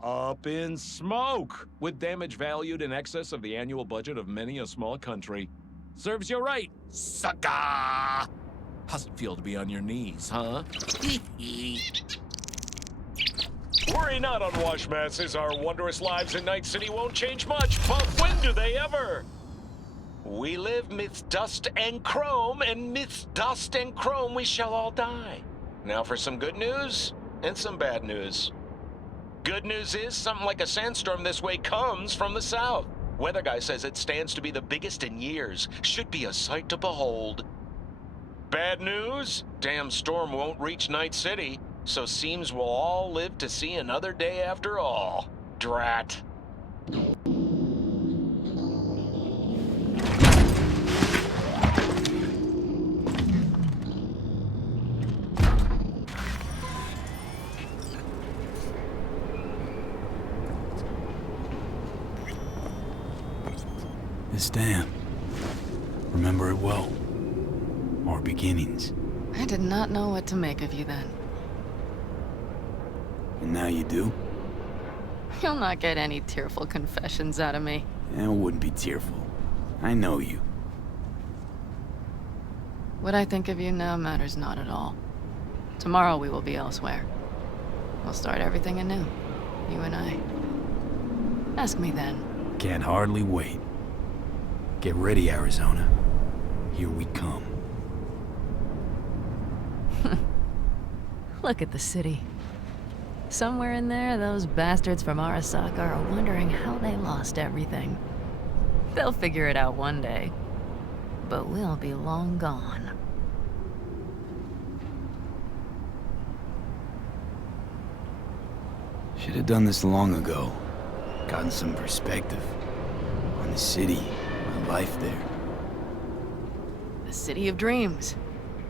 Up in smoke, with damage valued in excess of the annual budget of many a small country. Serves you right, sucker! How's it feel to be on your knees, huh? Worry not, unwashed masses. Our wondrous lives in Night City won't change much, but when do they ever? We live midst dust and chrome, and midst dust and chrome we shall all die. Now for some good news and some bad news. Good news is something like a sandstorm this way comes from the south. Weather guy says it stands to be the biggest in years. Should be a sight to behold. Bad news? Damn storm won't reach Night City, so seems we'll all live to see another day after all. Drat. This dam. Remember it well. Our beginnings. I did not know what to make of you then. And now you do? You'll not get any tearful confessions out of me. It wouldn't be tearful. I know you. What I think of you now matters not at all. Tomorrow we will be elsewhere. We'll start everything anew. You and I. Ask me then. Can't hardly wait. Get ready, Arizona. Here we come. Look at the city. Somewhere in there, those bastards from Arasaka are wondering how they lost everything. They'll figure it out one day. But we'll be long gone. Should have done this long ago. Gotten some perspective on the city, my life there. The city of dreams.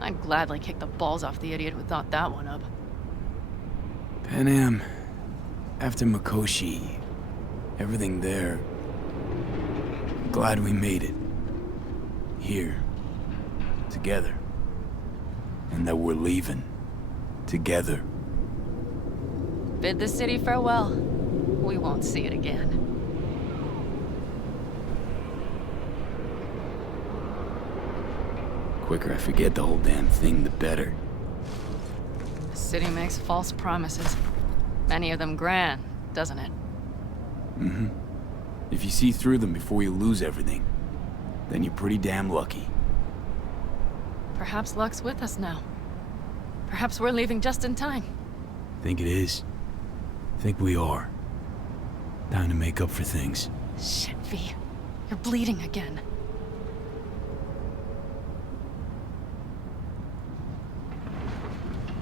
I'd gladly kick the balls off the idiot who thought that one up. Panam, after Mikoshi, everything there. Glad we made it. Here. Together. And that we're leaving. Together. Bid the city farewell. We won't see it again. Quicker I forget the whole damn thing, the better. The city makes false promises. Many of them grand, doesn't it? Mm-hmm. If you see through them before you lose everything, then you're pretty damn lucky. Perhaps luck's with us now. Perhaps we're leaving just in time. Think it is. Think we are. Time to make up for things. Shit, V. You're bleeding again.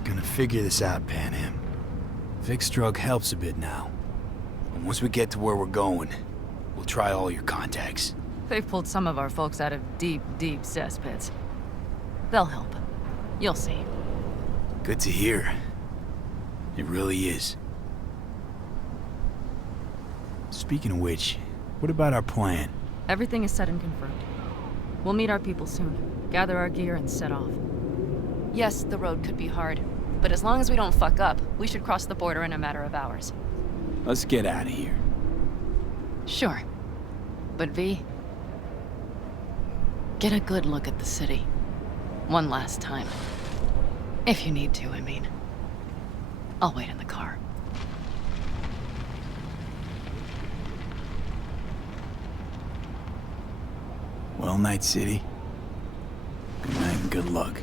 Gonna figure this out, Panam. Vic's drug helps a bit now. And once we get to where we're going, we'll try all your contacts. They've pulled some of our folks out of deep, deep cesspits. They'll help. You'll see. Good to hear. It really is. Speaking of which, what about our plan? Everything is set and confirmed. We'll meet our people soon, gather our gear, and set off. Yes, the road could be hard, but as long as we don't fuck up, we should cross the border in a matter of hours. Let's get out of here. Sure. But V, get a good look at the city. One last time. If you need to, I mean. I'll wait in the car. Well, Night City. Good night and good luck.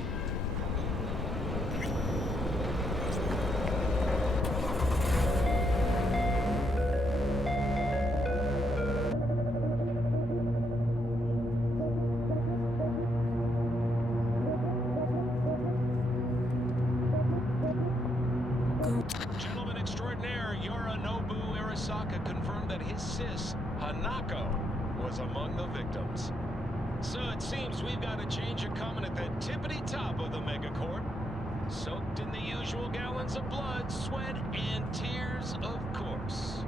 Gentleman extraordinaire Yorinobu Arasaka confirmed that his sis, Hanako, was among the victims. So it seems we've got a change of coming at the tippity top of the megacorp. Soaked in the usual gallons of blood, sweat, and tears, of course.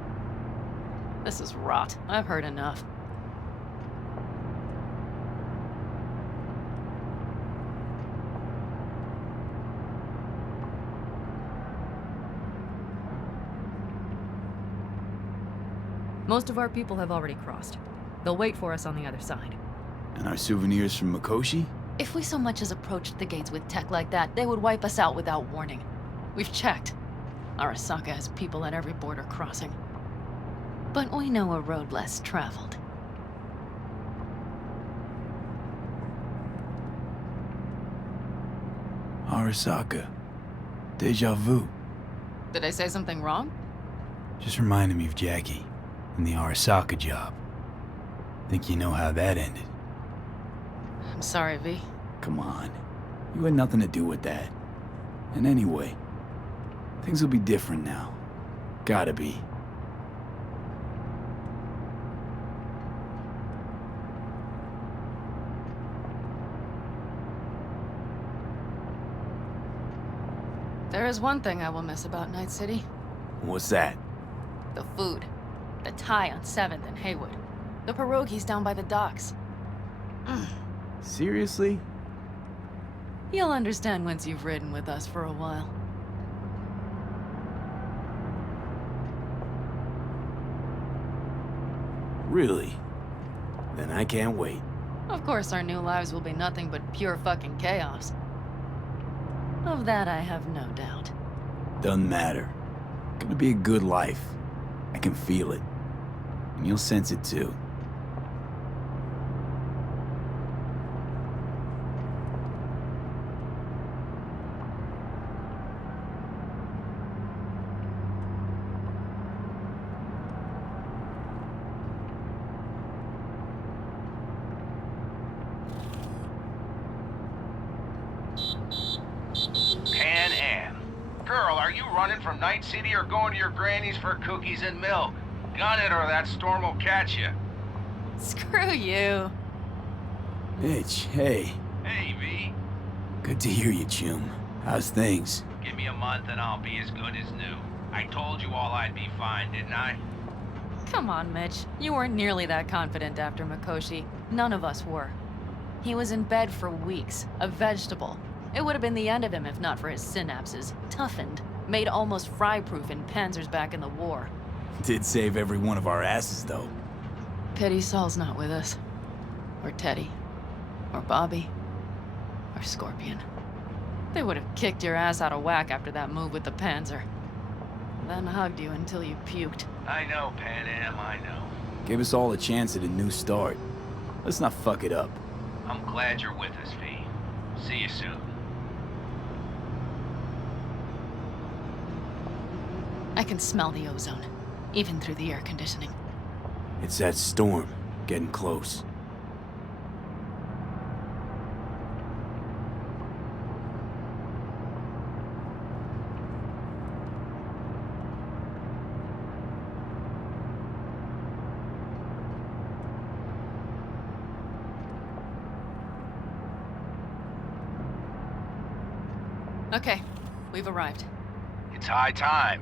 This is rot. I've heard enough. Most of our people have already crossed. They'll wait for us on the other side. And our souvenirs from Mikoshi? If we so much as approached the gates with tech like that, they would wipe us out without warning. We've checked. Arasaka has people at every border crossing. But we know a road less traveled. Arasaka. Deja vu. Did I say something wrong? Just reminded me of Jackie and the Arasaka job. Think you know how that ended? I'm sorry, V. Come on. You had nothing to do with that. And anyway, things will be different now. Gotta be. There is one thing I will miss about Night City. What's that? The food. The Thai on 7th and Haywood. The pierogies down by the docks. Seriously? You'll understand once you've ridden with us for a while. Really? Then I can't wait. Of course, our new lives will be nothing but pure fucking chaos. Of that I have no doubt. Doesn't matter. Gonna be a good life. I can feel it. And you'll sense it too. From Night City or going to your granny's for cookies and milk. Gun it or that storm will catch you. Screw you. Mitch, hey. Hey, V. Good to hear you, chum. How's things? Give me a month and I'll be as good as new. I told you all I'd be fine, didn't I? Come on, Mitch. You weren't nearly that confident after Mikoshi. None of us were. He was in bed for weeks, a vegetable. It would have been the end of him if not for his synapses. Toughened. Made almost fry-proof in panzers back in the war. Did save every one of our asses, though. Pity Saul's not with us. Or Teddy. Or Bobby. Or Scorpion. They would have kicked your ass out of whack after that move with the panzer. Then hugged you until you puked. I know, Panam, I know. Gave us all a chance at a new start. Let's not fuck it up. I'm glad you're with us, V. See you soon. I can smell the ozone, even through the air conditioning. It's that storm, getting close. Okay, we've arrived. It's high time.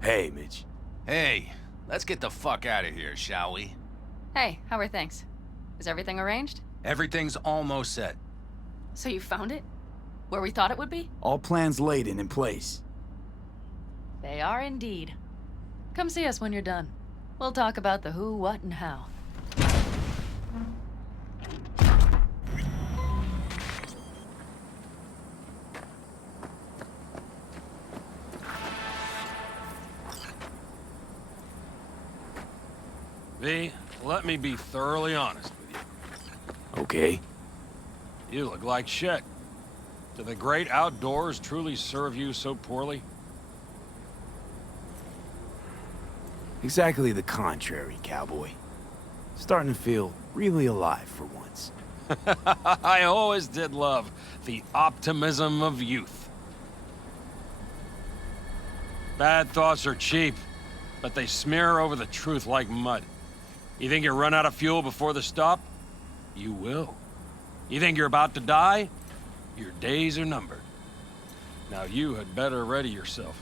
Hey, Mitch. Hey, let's get the fuck out of here, shall we? Hey, how are things? Is everything arranged? Everything's almost set. So you found it? Where we thought it would be? All plans laid and in place. They are indeed. Come see us when you're done. We'll talk about the who, what, and how. V, let me be thoroughly honest with you. Okay. You look like shit. Do the great outdoors truly serve you so poorly? Exactly the contrary, cowboy. Starting to feel really alive for once. I always did love the optimism of youth. Bad thoughts are cheap, but they smear over the truth like mud. You think you run out of fuel before the stop? You will. You think you're about to die? Your days are numbered. Now you had better ready yourself.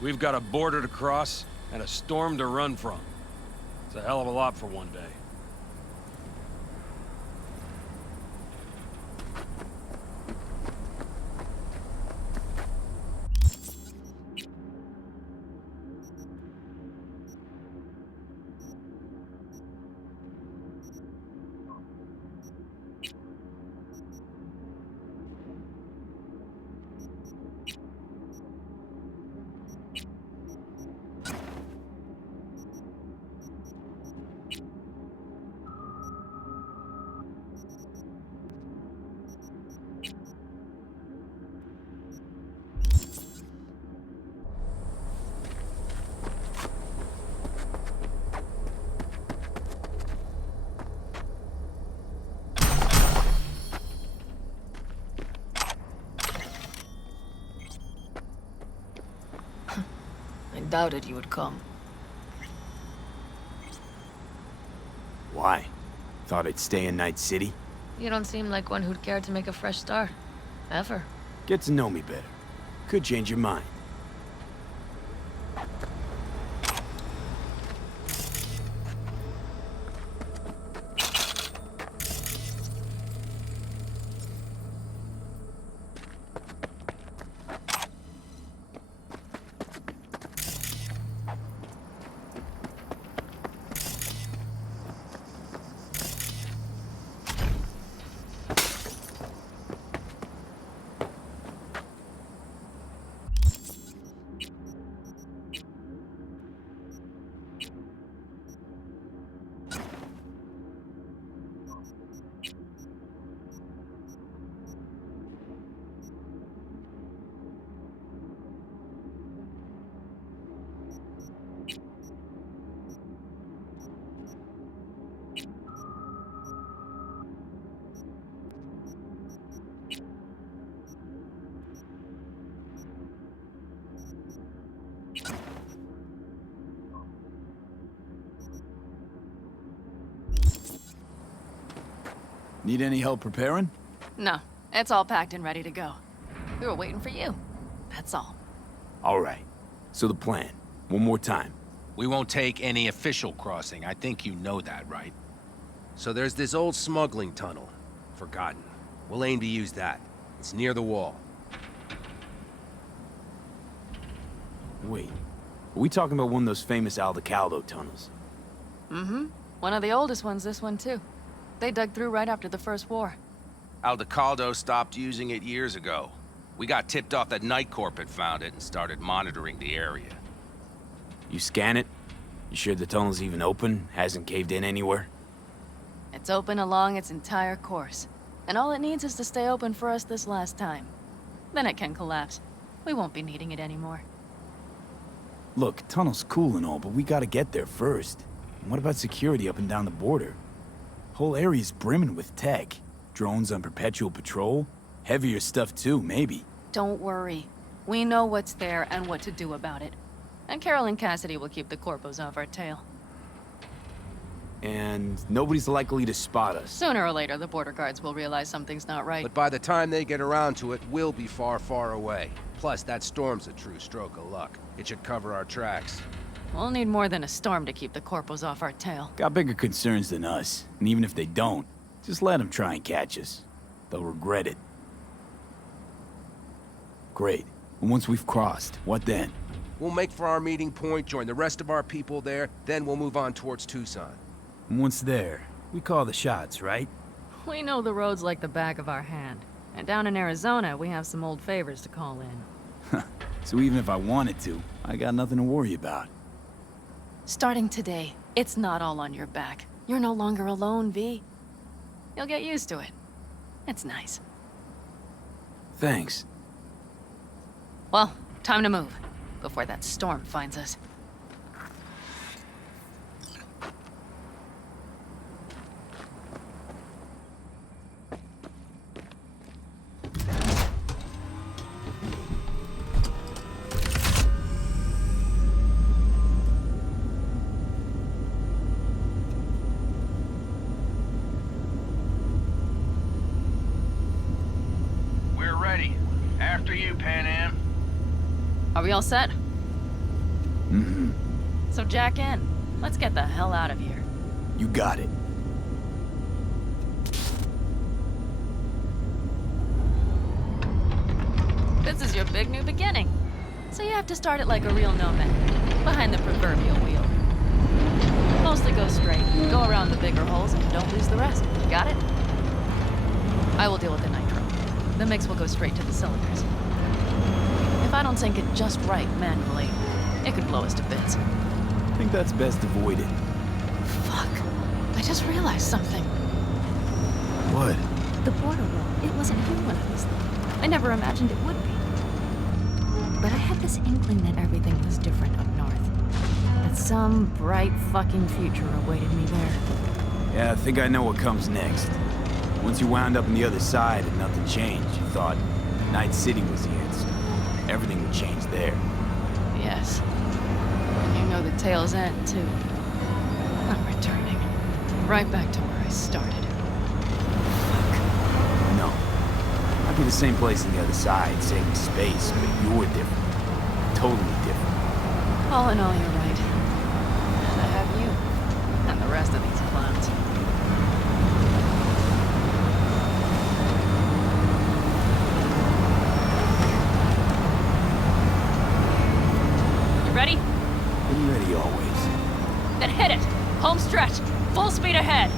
We've got a border to cross and a storm to run from. It's a hell of a lot for one day. I doubted you would come. Why? Thought I'd stay in Night City? You don't seem like one who'd care to make a fresh start. Ever. Get to know me better. Could change your mind. Need any help preparing? No, it's all packed and ready to go. We were waiting for you. That's all. All right. So the plan. One more time. We won't take any official crossing. I think you know that, right? So there's this old smuggling tunnel. Forgotten. We'll aim to use that. It's near the wall. Wait. Are we talking about one of those famous Aldecaldo tunnels? Mm-hmm. One of the oldest ones, this one too. They dug through right after the First War. Aldecaldo stopped using it years ago. We got tipped off that Night Corp had found it and started monitoring the area. You scan it? You sure the tunnel's even open? Hasn't caved in anywhere? It's open along its entire course. And all it needs is to stay open for us this last time. Then it can collapse. We won't be needing it anymore. Look, tunnel's cool and all, but we gotta get there first. And what about security up and down the border? Whole area's brimming with tech. Drones on perpetual patrol. Heavier stuff too, maybe. Don't worry. We know what's there and what to do about it. And Carol and Cassidy will keep the corpos off our tail. And nobody's likely to spot us. Sooner or later, the border guards will realize something's not right. But by the time they get around to it, we'll be far, far away. Plus, that storm's a true stroke of luck. It should cover our tracks. We'll need more than a storm to keep the corpos off our tail. Got bigger concerns than us. And even if they don't, just let them try and catch us. They'll regret it. Great. And once we've crossed, what then? We'll make for our meeting point, join the rest of our people there, then we'll move on towards Tucson. And once there, we call the shots, right? We know the roads like the back of our hand. And down in Arizona, we have some old favors to call in. So even if I wanted to, I got nothing to worry about. Starting today, it's not all on your back. You're no longer alone, V. You'll get used to it. It's nice. Thanks. Well, time to move, before that storm finds us. After you, Panam. Are we all set? Mm-hmm. So jack in. Let's get the hell out of here. You got it. This is your big new beginning. So you have to start it like a real nomad, behind the proverbial wheel. Mostly go straight, go around the bigger holes, and don't lose the rest. Got it? I will deal with the nitro. The mix will go straight to the cylinders. If I don't sync it just right manually, it could blow us to bits. I think that's best avoided. Fuck. I just realized something. What? The border wall, it wasn't here when I was there. I never imagined it would be. But I had this inkling that everything was different up north. That some bright fucking future awaited me there. Yeah, I think I know what comes next. Once you wound up on the other side and nothing changed, you thought Night City was the answer. Everything would change there. Yes. And you know the tale's end, too. I'm returning. Right back to where I started. No. Might be the same place on the other side, saving space, but you're different. Totally different. All in all, you're right. And I have you. And the rest of these clowns. You ready? Been ready always. Then hit it! Home stretch! Full speed ahead!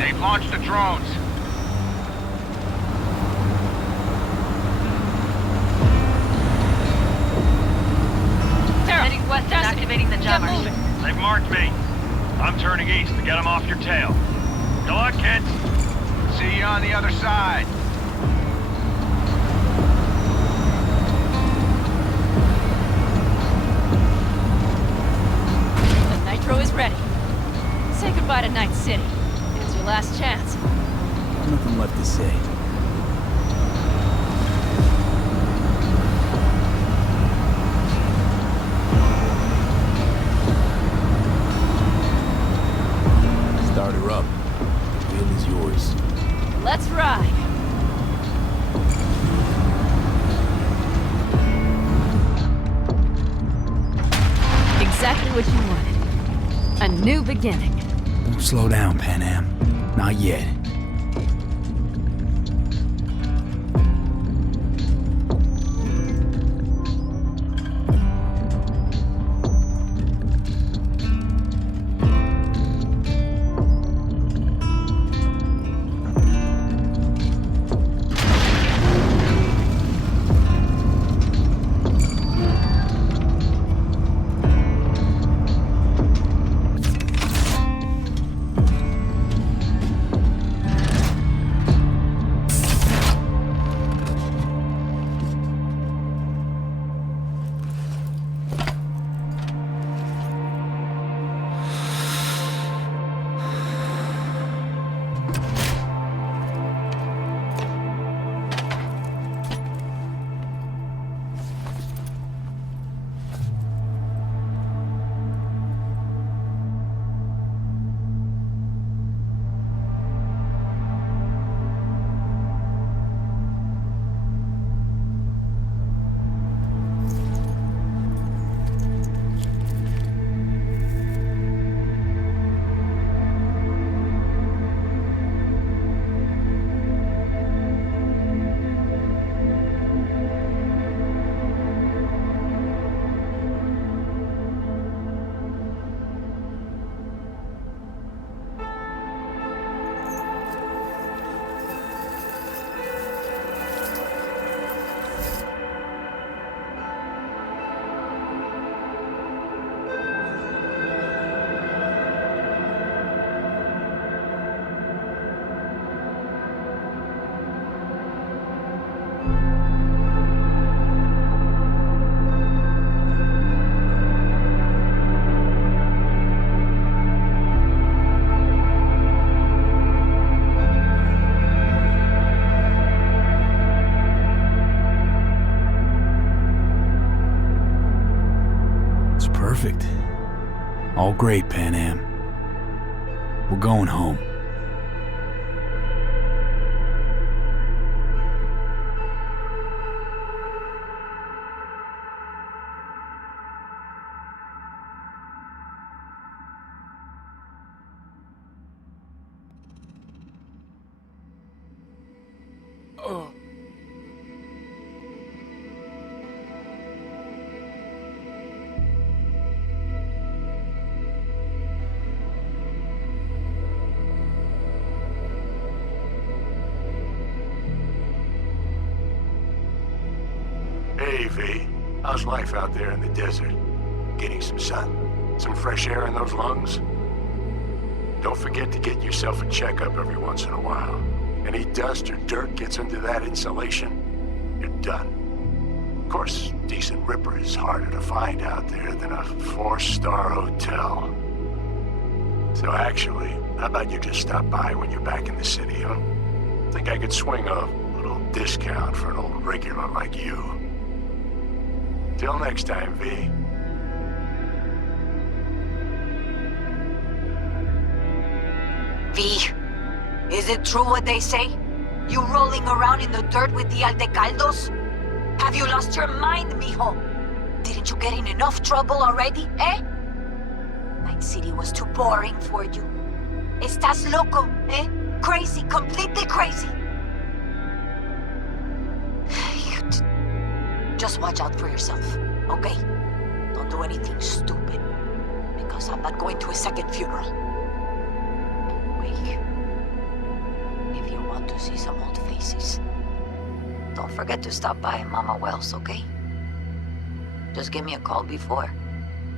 They've launched the drones. Tara, heading west and activating the jammers. They've marked me. I'm turning east to get them off your tail. Good luck, kids. See you on the other side. The nitro is ready. Say goodbye to Night City. It's your last chance. Nothing left to say. Start her up. The wheel is yours. Let's ride. Exactly what you wanted. A new beginning. Don't slow down, Panam. Not yet. Perfect. All great, Panam. We're going home. Hey, V. How's life out there in the desert? Getting some sun? Some fresh air in those lungs? Don't forget to get yourself a checkup every once in a while. Any dust or dirt gets into that insulation, you're done. Of course, decent ripper is harder to find out there than a 4-star hotel. So actually, how about you just stop by when you're back in the city, huh? Think I could swing a little discount for an old regular like you. Till next time, V. V, is it true what they say? You rolling around in the dirt with the Aldecaldos? Have you lost your mind, mijo? Didn't you get in enough trouble already, eh? Night City was too boring for you. Estás loco, eh? Crazy, completely crazy. Just watch out for yourself, okay? Don't do anything stupid, because I'm not going to a second funeral. Wait. If you want to see some old faces, don't forget to stop by Mama Wells, okay? Just give me a call before,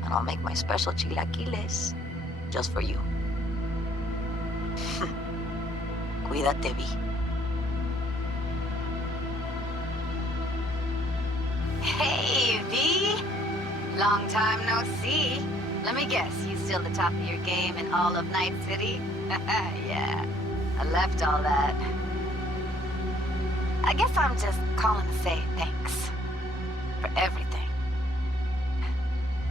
and I'll make my special chilaquiles just for you. Cuídate, V. Hey, V! Long time no see. Let me guess, you still the top of your game in all of Night City? Yeah, I left all that. I guess I'm just calling to say thanks. For everything.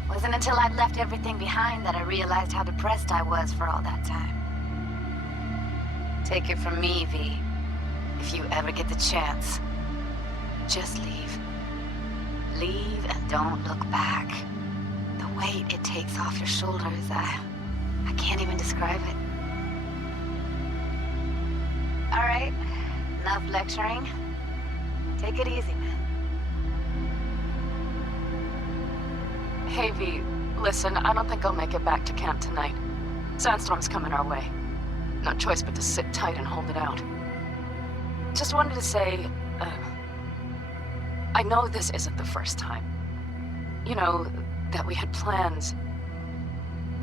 Wasn't until I'd left everything behind that I realized how depressed I was for all that time. Take it from me, V. If you ever get the chance, just leave. Leave and don't look back. The weight it takes off your shoulders, I can't even describe it. All right, enough lecturing. Take it easy, man. Hey, V, listen, I don't think I'll make it back to camp tonight. Sandstorm's coming our way. No choice but to sit tight and hold it out. Just wanted to say, I know this isn't the first time. You know, that we had plans.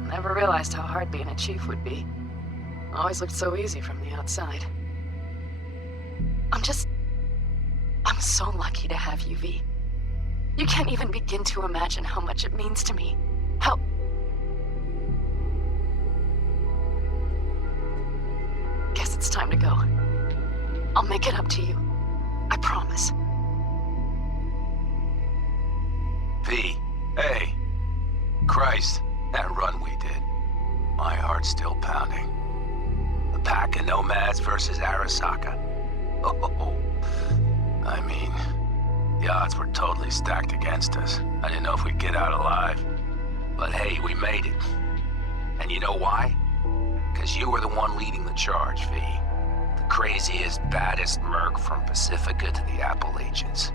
Never realized how hard being a chief would be. Always looked so easy from the outside. I'm so lucky to have you, V. You can't even begin to imagine how much it means to me. How... Guess it's time to go. I'll make it up to you. I promise. V, hey. Christ, that run we did. My heart's still pounding. The pack of nomads versus Arasaka. Oh, I mean, the odds were totally stacked against us. I didn't know if we'd get out alive. But hey, we made it. And you know why? Because you were the one leading the charge, V. The craziest, baddest merc from Pacifica to the Appalachians.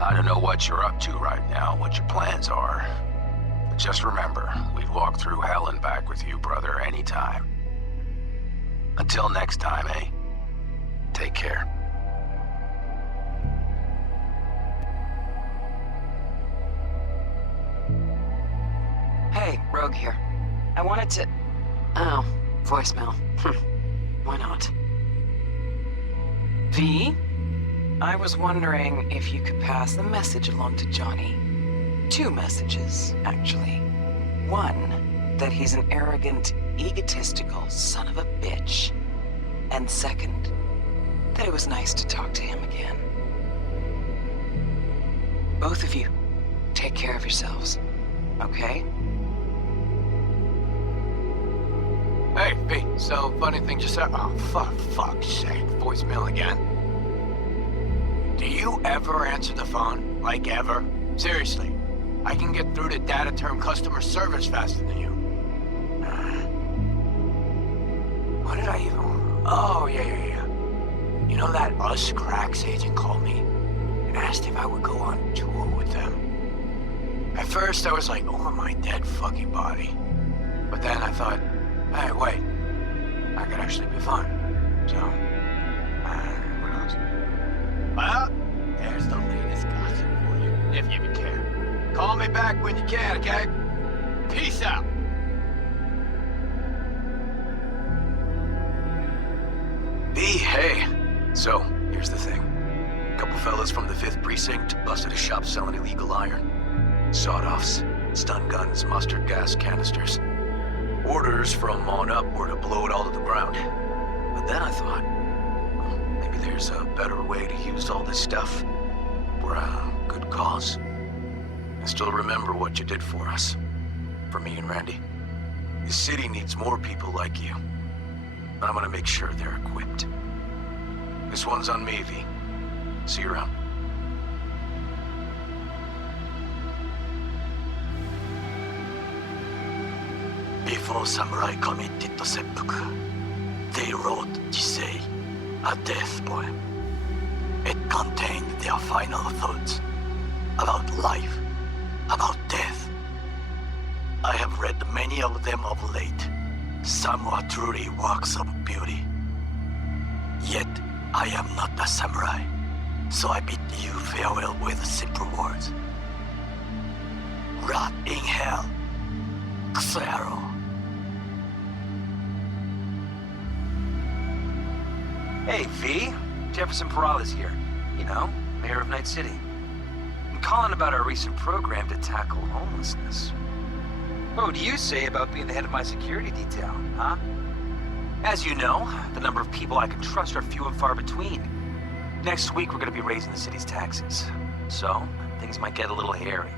I don't know what you're up to right now, what your plans are. But just remember, we'd walk through hell and back with you, brother, anytime. Until next time, eh? Take care. Hey, Rogue here. I wanted to... Oh, voicemail. Why not? V? I was wondering if you could pass the message along to Johnny. 2 messages, actually. One, that he's an arrogant, egotistical son of a bitch. And second, that it was nice to talk to him again. Both of you, take care of yourselves, okay? Hey, Hey, so funny thing just said. Oh, fuck's sake. Voicemail again. Do you ever answer the phone? Like ever? Seriously. I can get through to data term customer service faster than you. What did I even... Oh, yeah. You know that Us Cracks agent called me and asked if I would go on tour with them? At first, I was like, over my dead fucking body. But then I thought, hey, wait. I could actually be fun. So, what else? Well, there's the latest gossip for you, if you even care. Call me back when you can, okay? Peace out. Hey. So, here's the thing. A couple fellas from the 5th Precinct busted a shop selling illegal iron. Sawed-offs, stun guns, mustard gas canisters. Orders from on up were to blow it all to the ground. But then I thought, well, maybe there's a better way to use all this stuff for a good cause. I still remember what you did for us. For me and Randy. The city needs more people like you. And I'm gonna make sure they're equipped. This one's on me, V. See you around. Before samurai committed to seppuku, they wrote Jisei, a death poem. It contained their final thoughts about life, about death. I have read many of them of late. Some are truly works of beauty. Yet, I am not a samurai, so I bid you farewell with simple words. Rot in hell, Xero. Hey, V. Jefferson Peralta's here. You know, mayor of Night City. I'm calling about our recent program to tackle homelessness. What do you say about being the head of my security detail, huh? As you know, the number of people I can trust are few and far between. Next week, we're gonna be raising the city's taxes. So, things might get a little hairy.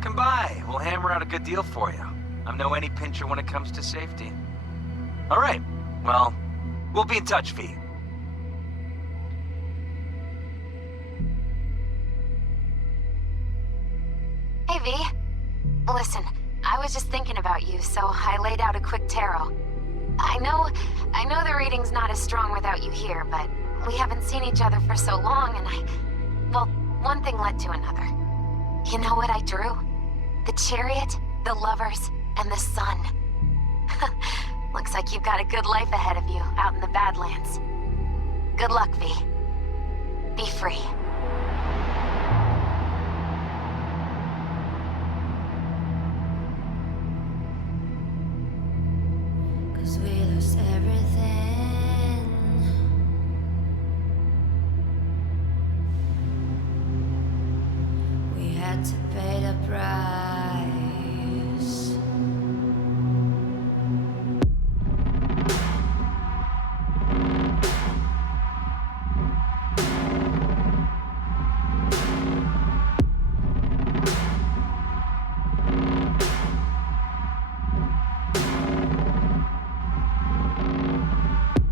Come by, we'll hammer out a good deal for you. I'm no any pincher when it comes to safety. All right, well, we'll be in touch, V. Hey, V. Listen, I was just thinking about you, so I laid out a quick tarot. I know the reading's not as strong without you here, but we haven't seen each other for so long, and well, one thing led to another. You know what I drew? The chariot, the lovers, and the sun. Looks like you've got a good life ahead of you out in the Badlands. Good luck, V. Be free. Cause we lost everything. We had to pay the price.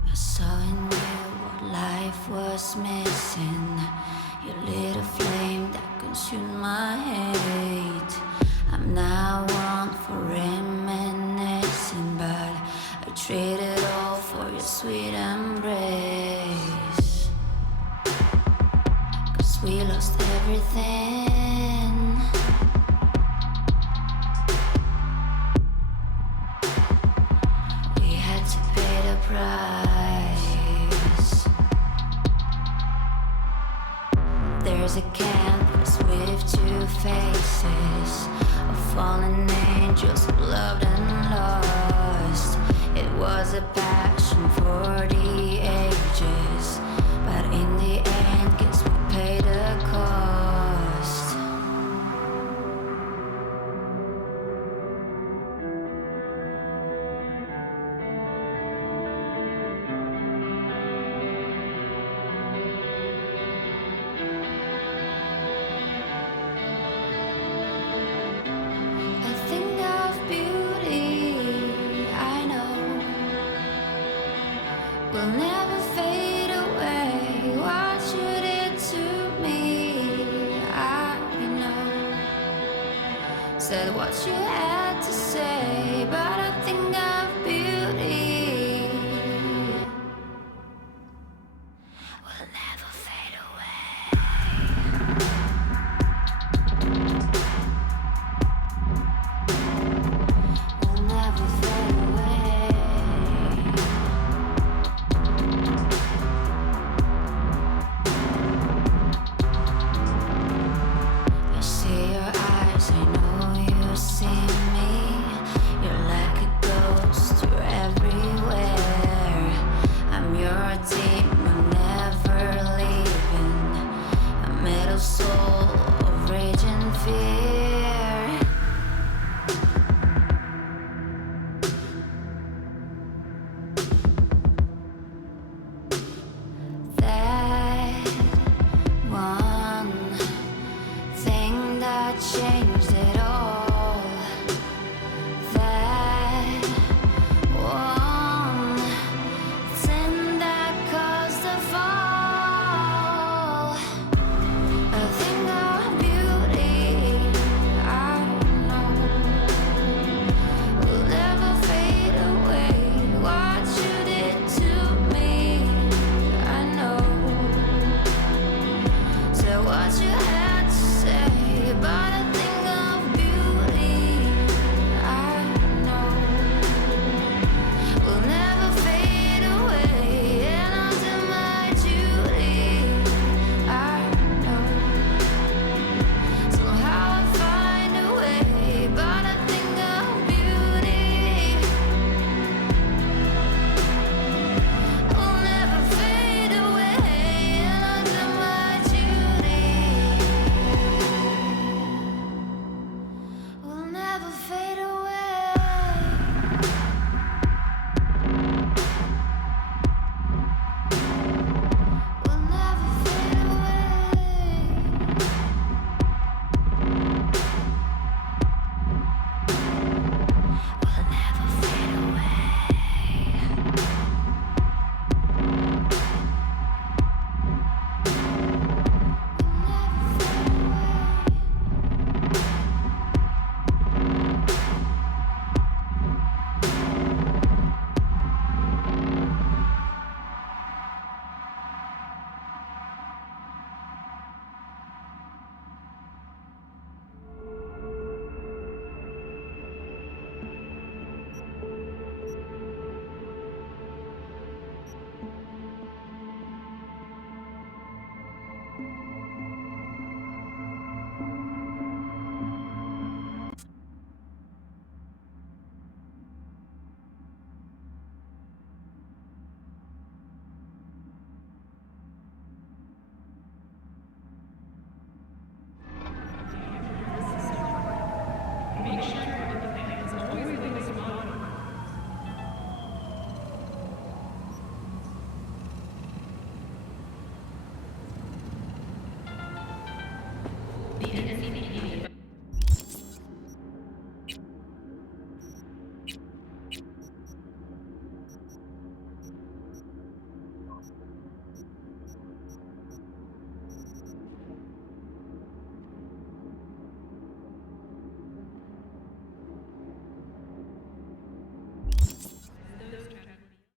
I saw in you what life was missing. You lit a flame that consumed my hate. I'm now one for reminiscing, but I traded all for your sweet embrace. Cause we lost everything. We had to pay the price. There's a canvas with two faces of fallen angels who loved and lost. It was a passion for the ages, but in the end, guess we paid the cost. A thing of beauty, I know. said what you had to say, but I think of beauty will never fade away. Will never fade away. I see your eyes, I know you see me. You're like a ghost, you're everywhere. I'm your demon, never leaving. A metal soul of rage and fear. That one thing that changed it all.